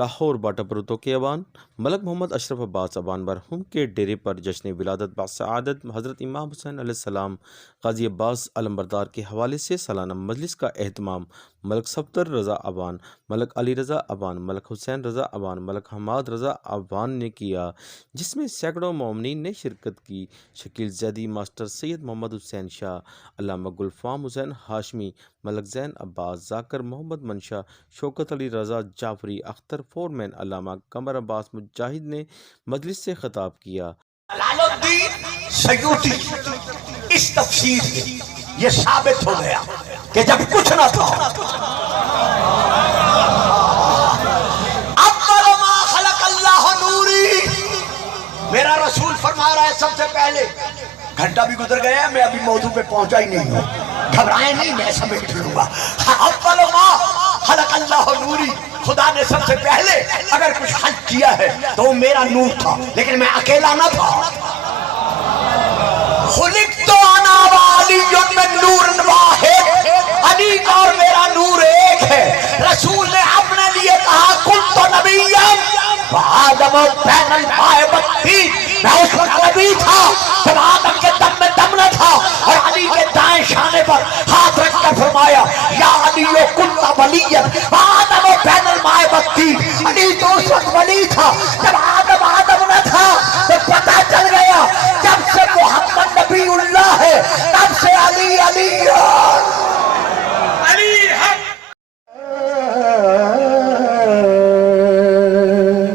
Lahore Bata پروتو کے ایوان ملک محمد اشرف عباس عبان مرحوم کے ڈیرے پر جشن ولادت باسعادت حضرت امام حسین علیہ السلام قاضی عباس علمبردار کے حوالے سے سالانہ مجلس کا اہتمام ملک صفدر رضا عبان، ملک علی رضا عبان، ملک حسین رضا عبان، ملک حماد رضا عبان نے کیا، جس میں سینکڑوں مومنین نے شرکت کی۔ شکیل زیدی، ماسٹر سید محمد حسین شاہ، علامہ گلفام حسین ہاشمی، ملک زین عباس، ذاکر محمد منشا، شوکت علی رضا جعفری، اختر فورمین، علامہ قمر عباس مجاہد نے مجلس سے خطاب کیا۔ جلال الدین سیوطی اس تفسیر میں یہ ثابت ہو گیا کہ جب کچھ نہ تھا، اول ما خلق اللہ نوری، میرا رسول فرما رہا ہے سب سے پہلے، گھنٹہ بھی گزر گیا ہے، میں ابھی موضوع پہ پہنچا ہی نہیں ہوں، گھبرائیں نہیں، میں سمیٹ لوں گا۔ اول ما خلق اللہ نوری، خدا نے سب سے پہلے اگر کچھ خلق کیا ہے تو وہ میرا نور تھا، لیکن میں اکیلا نہ تھا۔ خلقت انا وعلی من نور واحد، علی کا اور میرا نور ایک ہے۔ رسول نے اپنے لیے کہا کنت نبیا وآدم بین الماء والطین، میں اس وقت نبی تھا جب آدم کے دم میں دم نہ تھا، اور علی کے دائیں شانے پر ہاتھ رکھ کر فرمایا یا علی کنت ولیا وآدم بین الماء والطین، علی تو اس وقت ولی تھا جب آدم نہ تھا۔ تو پتہ چل گیا جب سے محمد نبی اللہ ہے تب سے علی علی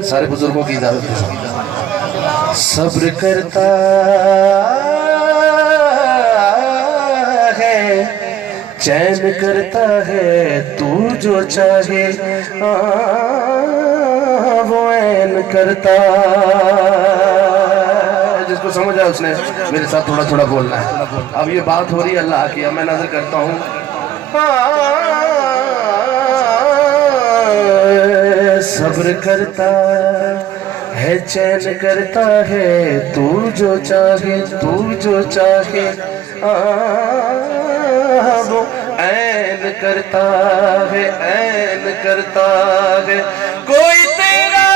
سارے بزرگوں کی اجازت ہے۔ صبر کرتا ہے چین کرتا ہے تو جو چاہے وہ عین کرتا، جس کو سمجھا اس نے میرے ساتھ تھوڑا تھوڑا بولنا ہے۔ اب یہ بات ہو رہی ہے اللہ کی، اب میں نظر کرتا ہوں۔ صبر کرتا ہے چین کرتا ہے تو جو چاہے، تو جو چاہے وہ عین کرتا ہے، عین کرتا ہے۔ کوئی تیرا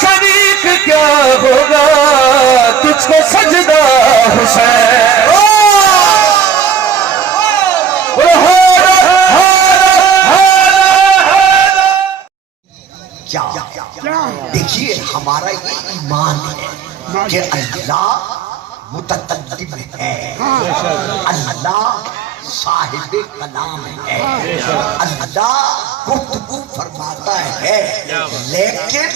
شریک کیا ہوگا تجھ کو سجدہ حسین، دیکھیے ہمارا یہ ایمان ہے کہ اللہ متکلم ہے، اللہ صاحب کلام ہے، اللہ گفتگو فرماتا ہے، لیکن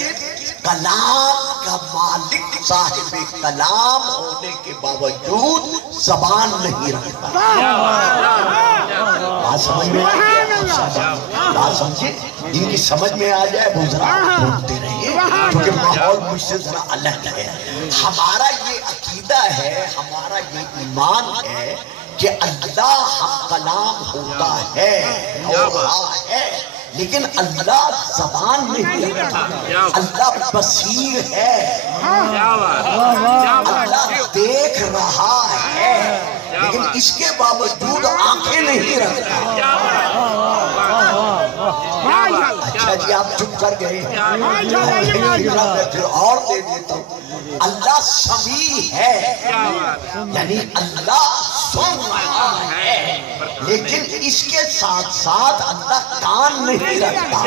کلام کا مالک صاحب کلام ہونے کے باوجود زبان نہیں رکھتا۔ بات سمجھ میں آ جائے، بات سمجھے، ان کی سمجھ میں آ جائے وہ ذرا بولتے رہیے کیونکہ ماحول مجھ سے ذرا الگ ہے۔ ہمارا یہ عقیدہ ہے، ہمارا یہ ایمان ہے کہ اللہ ہم کلام ہوتا ہے اور ہے، لیکن اللہ زبان نہیں رکھتا، اللہ بصیر ہے، اللہ دیکھ رہا ہے، لیکن اس کے باوجود آنکھیں نہیں رکھتا۔ اچھا جی آپ چپ کر گئے، میں پھر اور دے دیتا ہوں۔ اللہ سمیع ہے، یعنی اللہ سن رہا ہے، لیکن اس کے ساتھ ساتھ اللہ کان نہیں رکھتا۔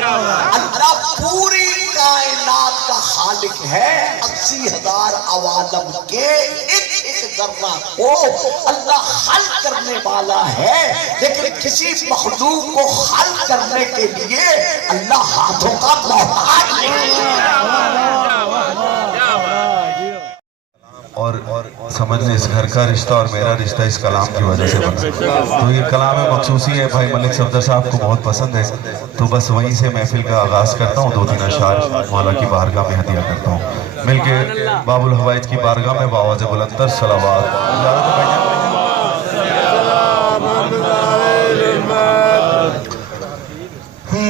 اللہ پوری کائنات کا خالق ہے، 80,000 عوالم کے ایک ایک ذرہ کو اللہ خلق کرنے والا ہے، لیکن کسی مخلوق کو خلق کرنے کے لیے اللہ ہاتھوں کا محتاج نہیں ہے۔ اور سمجھ لیں اس گھر کا رشتہ اور میرا رشتہ اس کلام کی وجہ سے بنا، تو یہ کلام مخصوصی ہے، بھائی ملک صفدر صاحب کو بہت پسند ہے، تو بس وہیں سے محفل کا آغاز کرتا ہوں، 2-3 اشعار مولا کی بارگاہ میں ہدیہ کرتا ہوں، مل کے باب الحوائج کی بارگاہ میں بآواز بلندتر صلوات۔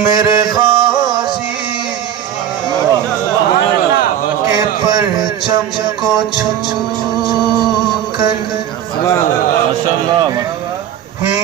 میرے غازی کے پرچم کو چھو کر